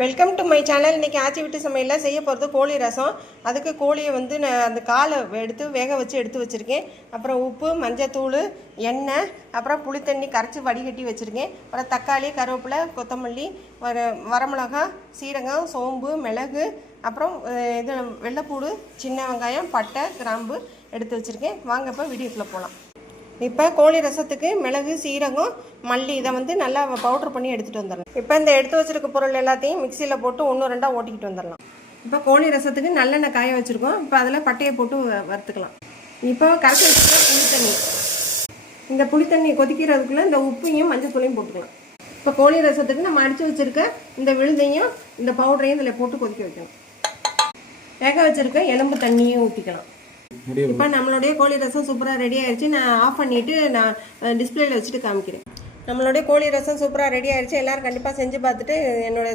Welcome to my channel. இன்றைக்கி ஆச்சி வீட்டு சமையலில் செய்ய போகிறது கோழி ரசம். அதுக்கு கோழியை வந்து நான் அந்த காலை எடுத்து வேக வச்சு எடுத்து வச்சுருக்கேன். அப்புறம் உப்பு, மஞ்சத்தூள், எண்ணெய், அப்புறம் புளித்தண்ணி கரைச்சி வடிகட்டி வச்சுருக்கேன். அப்புறம் தக்காளி, கருவேப்பிலை, கொத்தமல்லி, வரமிளகா, சீரகம், சோம்பு, மிளகு, அப்புறம் இது வெள்ளைப்பூடு, சின்ன வெங்காயம், பட்டை, கிராம்பு எடுத்து வச்சுருக்கேன். வாங்க இப்போ வீடியோக்குள்ளே போகலாம். இப்போ கோழி ரசத்துக்கு மிளகு, சீரகம், மல்லி இதை வந்து நல்லா பவுட்ரு பண்ணி எடுத்துகிட்டு வந்துடலாம். இப்போ இந்த எடுத்து வச்சுருக்க பொருள் எல்லாத்தையும் மிக்சியில் போட்டு 1-2 ஓட்டிக்கிட்டு வந்துடலாம். இப்போ கோழி ரசத்துக்கு நல்லெண்ணெய் காய வச்சுருக்கோம். இப்போ அதில் பட்டையை போட்டு வறுத்துக்கலாம். இப்போ கரைச்சி வச்சுருக்க புளித்தண்ணி, இந்த புளித்தண்ணி கொதிக்கிறதுக்குள்ளே இந்த உப்பையும் மஞ்சத்தூளையும் போட்டுக்கலாம். இப்போ கோழி ரசத்துக்கு நம்ம அடித்து வச்சுருக்க இந்த விழுதையும் இந்த பவுடரையும் இதில் போட்டு கொதிக்க வைக்கணும். வேக வச்சுருக்க எலும்பு தண்ணியும் ஊற்றிக்கலாம். இப்போ நம்மளுடைய கோழி ரசம் சூப்பராக ரெடி ஆயிடுச்சு. நான் ஆஃப் பண்ணிவிட்டு நான் டிஸ்பிளேல வச்சுட்டு காமிக்கிறேன். நம்மளுடைய கோழி ரசம் சூப்பராக ரெடி ஆயிடுச்சு. எல்லோரும் கண்டிப்பாக செஞ்சு பார்த்துட்டு என்னோட